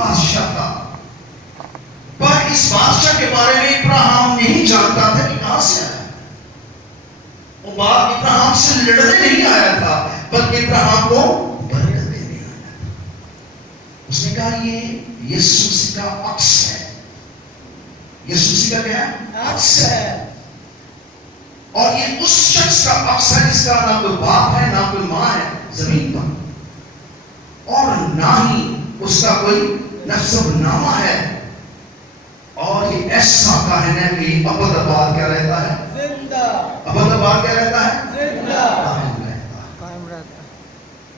بادشاہ تھا، پر اس بادشاہ کے بارے میں ابراہیم نہیں جانتا تھا کہ کہاں سے آیا۔ وہ بات ابراہیم سے لڑنے نہیں آیا تھا، بلکہ ابراہیم کو برکت دینے آیا تھا۔ اس نے کہا یہ یسوع مسیح کا عکس ہے۔ یسوع مسیح کا کیا ہے؟ عکس ہے، اور یہ اس شخص کا عکس ہے جس کا نہ کوئی باپ ہے نہ کوئی ماں ہے زمین پر، اور نہ ہی اس کا کوئی نسب نامہ ہے، اور یہ ایسا کاہن ہے کہ ابد آباد کیا رہتا ہے؟ زندہ۔ ابد آباد کیا رہتا ہے؟ زندہ، قائم رہتا ہے۔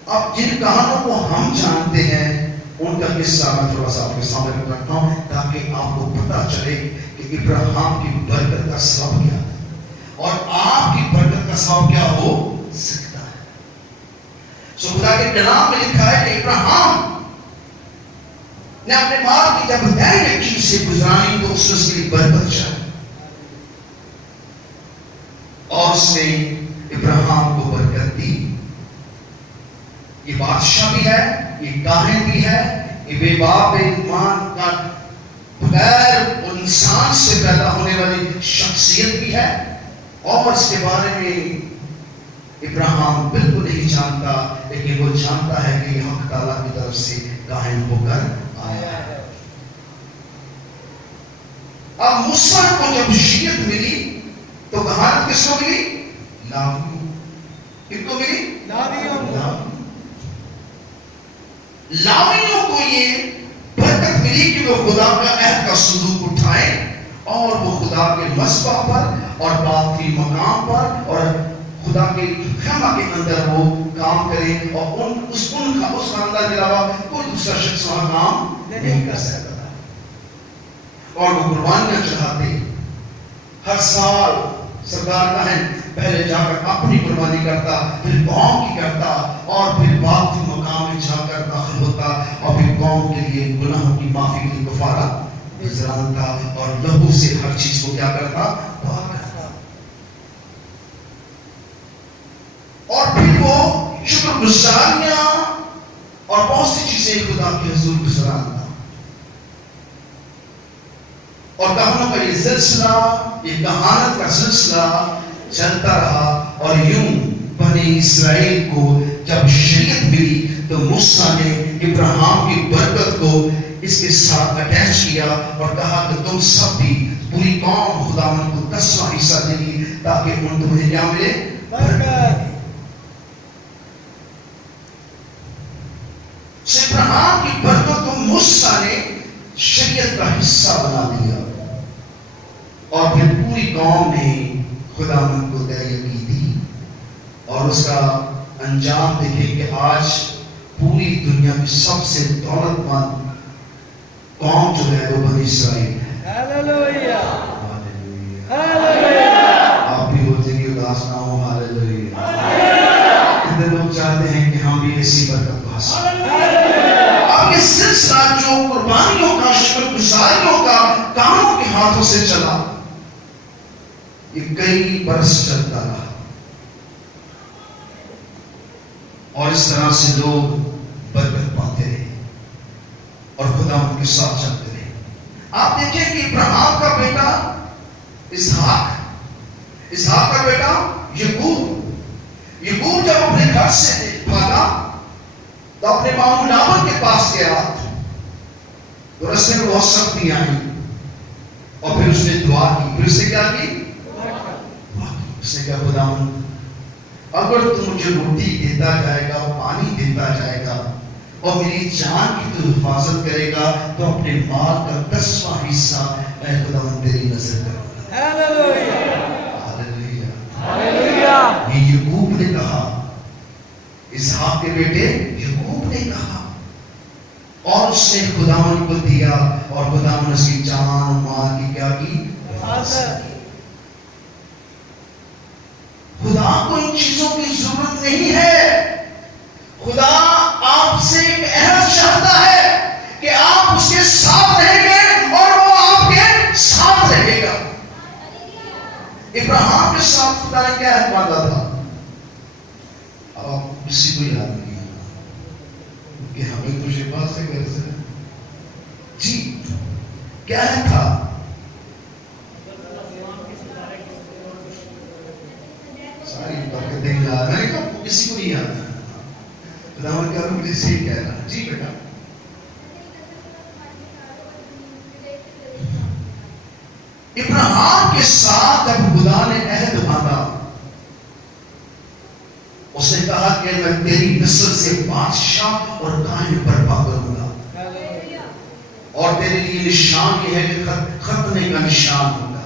اب جن کہانوں کو ہم جانتے ہیں ان کا قصہ میں تھوڑا سا آپ کے سامنے رکھتا ہوں تاکہ آپ کو پتہ چلے کہ ابراہیم کی برکت کا سبب کیا ہے اور آپ کی برکت کا سبب کیا ہو سکتا ہے۔ سو خدا کے کلام میں لکھا ہے کہ ابراہیم نے اپنے مال کی جب دین رکھی سے گزرانی تو اس نے اس کے لیے برکت چاہی، اور اس نے ابراہیم کو برکت دی۔ یہ بادشاہ بھی ہے، یہ کاہن بھی ہے، یہ بے باپ بے ایمان کا بغیر انسان سے پیدا ہونے والی شخصیت بھی ہے، اور اس کے بارے میں ابراہیم بالکل نہیں جانتا، لیکن وہ جانتا ہے کہ یہ حق تعالیٰ کی طرف سے کاہن ہو کر آیا ہے۔ اب موسیٰ کو جب شریعت ملی تو کہانت کس کو ملی؟ لاویوں۔ کن کو ملی؟ لاویوں۔ لاویوں کو یہ برکت ملی کہ وہ خدا کا عہد کا صندوق اٹھائیں اور وہ خدا کے مذبح پر اور باطنی مقام پر اور خدا کے خیمہ کے اندر وہ کام کریں، اور اس خاندان کے علاوہ کوئی دوسرا شخص وہاں کام نہیں کر سکتا تھا، اور وہ قربانیاں چڑھاتے۔ ہر سال سردار کاہن پہلے جا کر اپنی قربانی کرتا، پھر قوم کی کرتا، اور پھر باطنی مقام میں جا کر داخل ہوتا، اور پھر قوم کے لیے گناہوں کی معافی کے لیے کفارہ گزرانتا، اور لہو سے ہر چیز کو کیا کرتا؟ پاک کرتا، اور پھر وہ شکر گزاریاں اور بہت سی چیزیں خدا کے حضور گزرانتا۔ اور کہانوں کا یہ سلسلہ، یہ کہانت کا سلسلہ چلتا رہا، اور یوں بنی اسرائیل کو جب شریعت ملی تو موسیٰ نے ابراہیم کی برکت کو اس کے ساتھ اٹیچ کیا اور کہا کہ تم سب بھی پوری قوم خداوند کو 10واں حصہ دے گی تاکہ ان تمہیں کیا ملے؟ برکت۔ ابراہیم کی برکت کو موسیٰ نے شریعت کا حصہ بنا دیا، اور پھر پوری قوم نے خداوند کو دیگی دی، اور اس کا انجام دیکھیں کہ آج پوری دنیا کی سب سے دولت مند قوم جو ہے وہ بنی اسرائیل ہے۔ Hallelujah, hallelujah. آپ بھی ہوتے کہ اداس نہ ہو۔ ہاللویا۔ کتنے لوگ چاہتے ہیں کہ ہم بھی ایسی برکت کو حاصل کریں؟ اب یہ سلسلہ جو قربانیوں کا، شکر گزاریوں کا کاموں کے ہاتھوں سے چلا، یہ کئی برس چلتا رہا، اور اس طرح سے لوگ برکت پاتے رہے اور خدا ان کے ساتھ چلتے رہے۔ آپ دیکھیں کہ ابراہیم کا بیٹا اسحاق کا بیٹا یعقوب جب اپنے گھر سے بھاگا تو اپنے ماموں لاban کے پاس گیا، تو رستے میں بہت سختیاں آئیں، اور پھر اس نے دعا کی۔ پھر اس نے کیا کی؟ اس نے کہا خداوند اگر تو مجھے روٹی دیتا جائے گا، پانی دیتا جائے گا، اور میری جان کی تو حفاظت کرے گا، تو اپنے مال کا 10واں حصہ اے خداوند تیری نظر کروں گا۔ Hallelujah, hallelujah, hallelujah. یہ یعقوب نے کہا، اسحاق کے بیٹے یعقوب نے کہا، اور اس نے خداوند کو دیا، اور خداوند اس کی جان و مال کی کیا کی؟ حفاظت کی۔ خدا کو ان چیزوں کی ضرورت نہیں ہے۔ خدا آپ سے ایک عہد چاہتا ہے کہ آپ اس کے ساتھ رہیں گے اور وہ آپ کے ساتھ رہے گا۔ ابراہیم کے ساتھ خدا نے کیا عہد باندھا تھا؟ اب آپ کسی کو یاد نہیں آتا کہ ہمیں تو شفا سے گھر سے کیا تھا؟ ساری برکتیں یاد ہے کہ کسی کو نہیں یاد ہے. خداوند کا روح سے کہہ رہا ہے. جی بیٹا. ابراہیم کے ساتھ جب خدا نے عہد باندھا، اس نے کہا کہ میں تیری نسل سے بادشاہ اور قائم برپا کروں گا، اور تیرے لیے نشان یہ ہے کہ ختنے کا نشان ہوگا.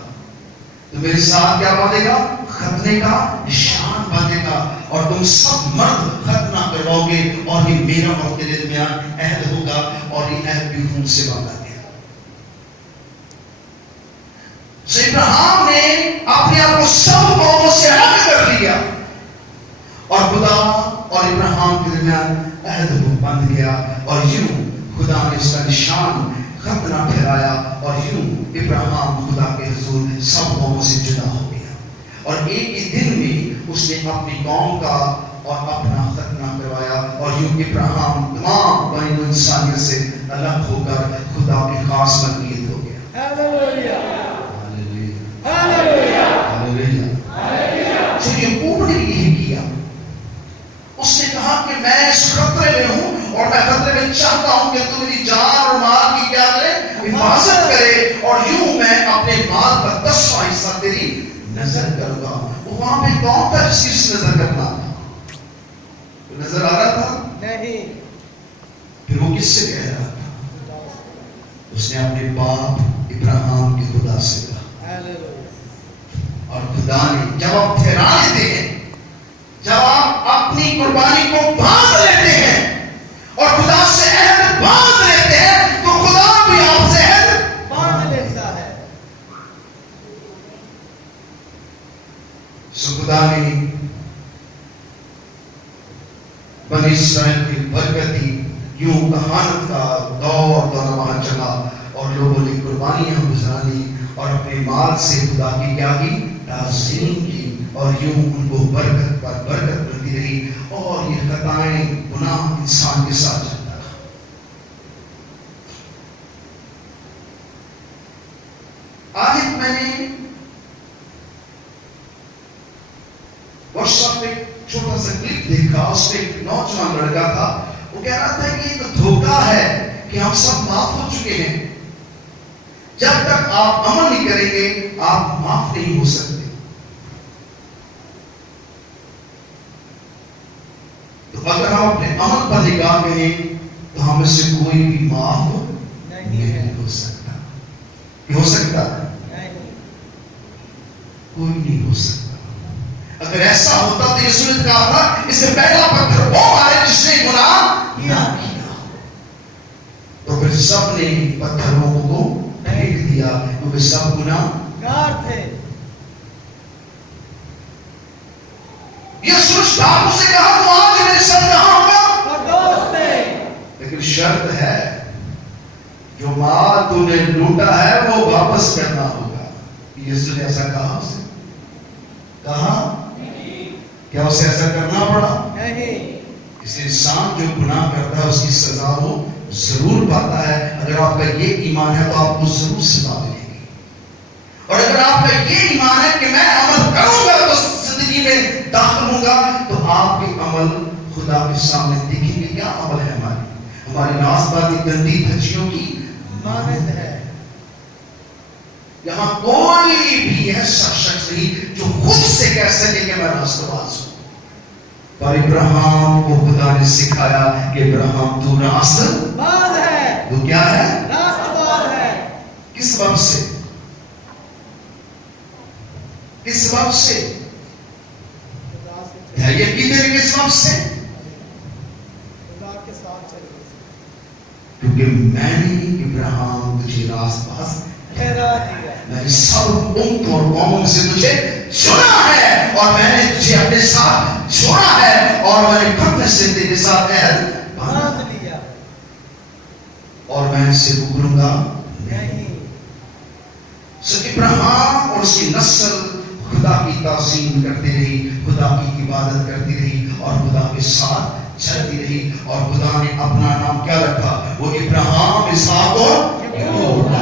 تو میرے ساتھ کیا باندھے گا؟ ختنے کا نشان باندھے گا، اور تم سب مرد ختنہ کرواؤ گے، اور یہ میرا اور تیرے درمیان عہد ہوگا، اور یہ عہد بھی خون سے باندھا گیا. ابراہیم نے اپنے آپ کو سب قوموں سے الگ کر لیا، اور خدا اور ابراہیم کے درمیان عہد بند گیا، اور یوں خدا نے اس کا نشان ختنہ ٹھہرایا، اور یوں ابراہیم خدا کے حضور سب قوموں سے جدا ہو گیا. اور ایک ہی دن میں اس نے اپنی قوم کا اور اپنا ختنہ کروایا، اور یوں ابراہیم تمام بنی انسانیت سے الگ ہو کر خدا کے خاص ملکیت ہو گیا. Hallelujah hallelujah hallelujah. تو یعقوب نے یہی کیا. اس نے کہا کہ میں اس خطرے میں ہوں، اور میں خطرے میں چاہتا ہوں کہ تو میری جان اور مال کی کیا کرے؟ حفاظت کرے، اور یوں میں اپنے مال کا 10واں حصہ تیری نظر کروں گا. وہ وہاں پہ کون تھا جس کی نظر کرنا تھا؟ نظر آ رہا تھا؟ نہیں. پھر وہ کس سے کہہ رہا تھا؟ اس نے اپنے باپ ابراہیم کے خدا سے کہا. اور خدا نے جب آپ ٹھہرا لیتے ہیں، جب آپ اپنی قربانی کو باندھ لیتے ہیں اور خدا سے عہد باندھ لیتے ہیں، تو خدا بھی آپ سے عہد باندھ لیتا ہے. سو خدا نے بنی اسرائیل کی برکتی یوں کہانت کا دور وہاں چلا، اور لوگوں نے قربانیاں گزاری اور اپنے مال سے خدا کی کیا کی؟ تعظیم کی، اور یوں ان کو برکت پر برکت ملتی رہی، اور یہ خطائیں گناہ انسان کے ساتھ چلتا رہا. آج میں نے واٹس ایپ پہ چھوٹا سا کلپ دیکھا. اس میں ایک نوجوان لڑکا تھا، وہ کہہ رہا تھا کہ یہ تو دھوکہ ہے کہ ہم سب معاف ہو چکے ہیں. جب تک آپ عمل نہیں کریں گے آپ معاف نہیں ہو سکتے. تو اگر ہم اپنے عمل پر نگاہ کریں تو ہم سے کوئی بھی معاف نہیں ہو سکتا. نہیں ہو سکتا، کوئی نہیں ہو سکتا. اگر ایسا ہوتا تو یسوع نے کہا تھا اس سے پہلا پتھر وہ مارے جس نے گناہ نہ کیا. تو پھر سب نے پتھروں کو پھینک دیا کیونکہ سب گناہگار تھے. یسوع ڈاکو سے کہا تو آج میرے ساتھ کہاں ہوگا؟ لیکن شرط ہے جو مال تو نے لوٹا ہے وہ واپس کرنا ہوگا. یسوع نے ایسا کہا اسے؟ کہا؟ کیا اسے ایسا کرنا پڑا؟ نہیں. اس انسان جو گناہ کرتا ہے اس کی سزا وہ ضرور پاتا ہے. اگر آپ کا یہ ایمان ہے تو آپ کو ضرور سزا ملے گی. اور اگر آپ کا یہ ایمان ہے کہ میں عمل کروں گا تو زندگی میں داخل ہوں گا، تو آپ کے عمل خدا کے سامنے دیکھیں گے. کیا عمل ہے ہماری ناز بازی گندی دھجیوں کی مانند ہے. یہاں کوئی بھی ایسا شخص نہیں جو خود سے کہہ سکے کہ میں راست باز ہوں. پر ابراہیم کو خدا نے سکھایا کہ ابراہیم تو راست باز ہے. تو کیا ہے؟ راست باز ہے. کس سبب سے؟ کس سبب سے؟ یقین ہے کس سبب سے؟ کیونکہ میں نے ابراہیم تجھے راست باز ٹھہرا دیا. میں نے سب امت اور قوموں سے تجھے چنا ہے، اور میں نے تجھے اپنے ساتھ چھوڑا ہے، اور میں نے خود سے تیرے ساتھ عہد باندھ لیا، اور میں اس سے مکروں گا نہیں. سو ابراہیم اور اس کی نسل خدا کی تعظیم کرتی رہی، خدا کی عبادت کرتی رہی، اور خدا کے ساتھ چلتی رہی. اور خدا نے اپنا نام کیا رکھا؟ وہ ابراہیم، اسحاق اور یعقوب.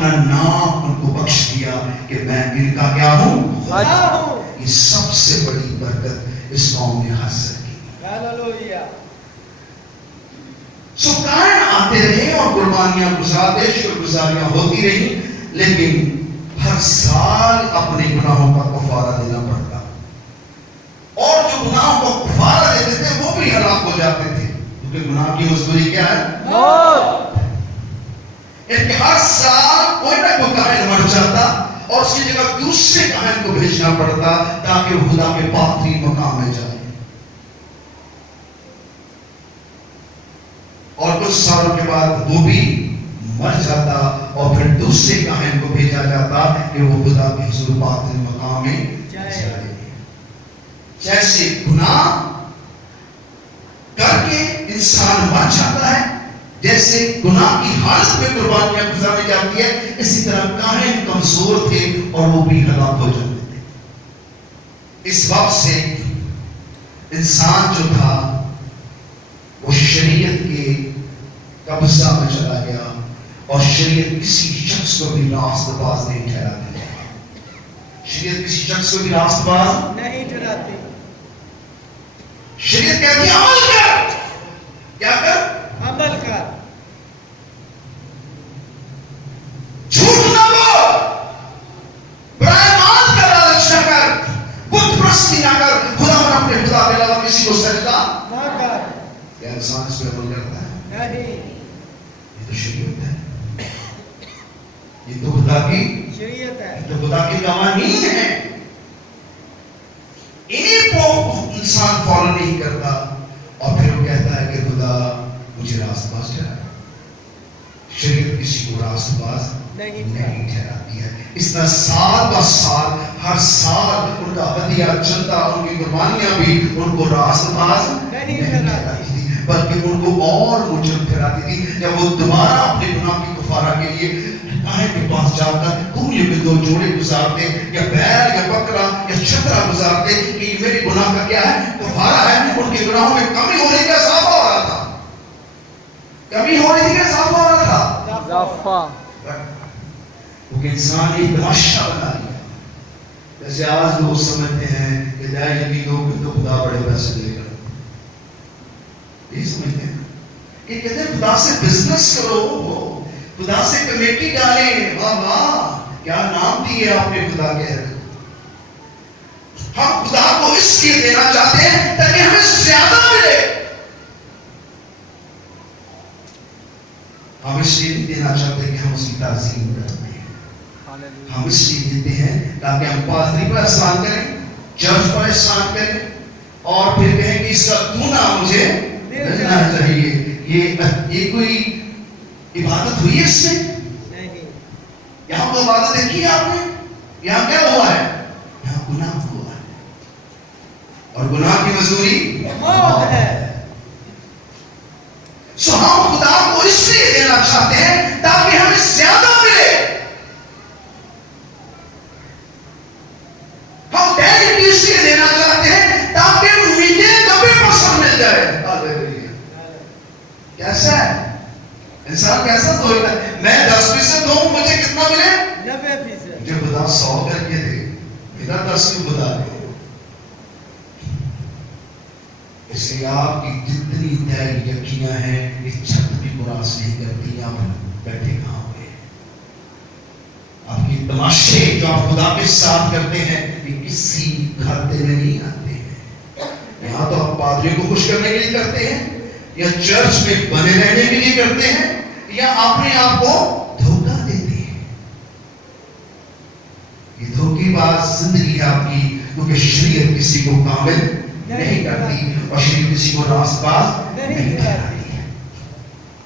اپنا نام ان کو بخش دیا کہ میں ان کا کیا ہوں؟ خدا ہوں. یہ سب سے بڑی برکت اس قوم نے حاصل کی. ہاللویا. سو قائن آتے رہے اور قربانیاں گزارتے، شکر گزاریاں ہوتی رہی، لیکن ہر سال اپنے گناہوں کا کفارہ دینا پڑتا، اور جو گناہوں کا کفارہ دیتے تھے وہ بھی ہلاک ہو جاتے تھے، کیونکہ گناہ کی مزدوری کیا ہے؟ موت. کہ ہر سال کوئی نہ کوئی کاہن مر جاتا اور اس کی جگہ دوسرے کاہن کو بھیجنا پڑتا تاکہ وہ خدا کے پاک ترین مقام میں جائے. اور کچھ سالوں کے بعد وہ بھی مر جاتا اور پھر دوسرے کاہن کو بھیجا جاتا کہ وہ خدا کے حضور پاک ترین مقام میں جائے. جیسے گناہ کر کے انسان مر جاتا ہے، جیسے گناہ کی حالت میں قربانیاں گزاری جاتی ہے، اسی طرح کاہن کمزور تھے اور وہ بھی ہلاک ہو جاتے تھے. اس وقت سے انسان جو تھا وہ شریعت کے قبضہ میں چلا گیا اور شریعت کسی شخص کو بھی راست باز نہیں ٹھہراتی. شریعت کسی شخص کو بھی راست باز نہیں ٹھہراتی. شریعت کہتی ہے عمل کر. کیا کر؟ عمل کر. جھوٹ نہ بول، برائے مال کا لالچ نہ کر، بت پرستی نہ کر، خدا اور اپنے خدا کے علاوہ کسی کو سجدہ نہ کر. کیا انسان اس پہ عمل کرتا ہے؟ نہیں. یہ تو شریعت ہے، یہ تو خدا کی شریعت ہے، یہ تو خدا کی قوانین ہے. انہیں کو انسان فالو نہیں کرتا اور پھر وہ کہتا ہے کہ خدا مجھے راست باز ٹھہرا. شریعت کسی کو راست باز نہیں ٹھہراتی ہے. اس طرح سال با سال ہر سال ان کا ہدیہ چلتا، ان کی قربانیاں بھی ان کو راست باز نہیں ٹھہراتی تھی بلکہ ان کو اور مجرم ٹھہراتی تھی. جب وہ دوبارہ اپنے گناہ کی کفارہ کے لیے کاہن کے پاس جا کر کوریوں کے 2 جوڑے گزارتے یا بیل یا بکرا یا چھترا گزارتے کہ یہ میرے گناہ کا کیا ہے؟ کفارہ ہے. ان کے گناہوں میں کمی ہونے کا اضافہ ہو رہا تھا. کمی ہو رہی تھی کہ اضافہ ہو رہا تھا؟ اضافہ. کیونکہ انسان ایک تماشا بنا لیا. جیسے آج لوگ سمجھتے ہیں کہ دہائے یقین دو کہ تو خدا بڑے پیسے دے گا. یہ سمجھتے ہیں کہ کہتے ہیں خدا سے بزنس کرو، خدا سے کمیٹی ڈالیں. واہ واہ، کیا نام دیے آپ نے خدا کے. ہم خدا کو اس لیے دینا چاہتے ہیں تاکہ ہمیں زیادہ ملے. ہم اس لیے نہیں دینا چاہتے کہ ہم اس کی تعظیم کرتے ہیں. ہم اس لیے دیتے ہیں تاکہ ہم پادری پر احسان کریں، چرچ پر احسان کریں اور پھر کہیں کہ اس کا دونا مجھے ملنا چاہیے. یہ کوئی عبادت ہوئی ہے اس سے؟ نہیں. یہاں تو عبادت دیکھی ہے آپ نے؟ یہاں کیا ہوا ہے؟ یہاں گناہ ہوا ہے اور گناہ کی مزدوری موت ہے. سو ہم خدا کو اس لیے دینا چاہتے ہیں تاکہ ہمیں زیادہ ملے. ہم ڈائریکٹ اس لیے دینا چاہتے ہیں تاکہ مجھے 90% مل جائے. کیسا ہے انسان؟ کیسا سوچتا ہے میں 10% دوں مجھے کتنا ملے؟ 90%. مجھے خدا 100 کر کے دے، میرا 10 کیوں خدا دے. اس لیے آپ کی جتنی دیر یقیناں ہیں یہ چھت بھی مراس نہیں کرتی. آپ بیٹھے کہاں ہوئے؟ آپ کی تماشے جو آپ خدا کے ساتھ کرتے ہیں یہ کسی کھاتے میں نہیں آتے ہیں. یہاں تو آپ پادری کو خوش کرنے کے لیے کرتے ہیں یا چرچ میں بنے رہنے کے لیے کرتے ہیں یا اپنے آپ کو دھوکہ دیتے ہیں. یہ دھوکے باز زندگی ہے آپ کی، کیونکہ شریعت کسی کو کامل نہیں کرتی اور شریعت کسی کو راست باز نہیں کرتی.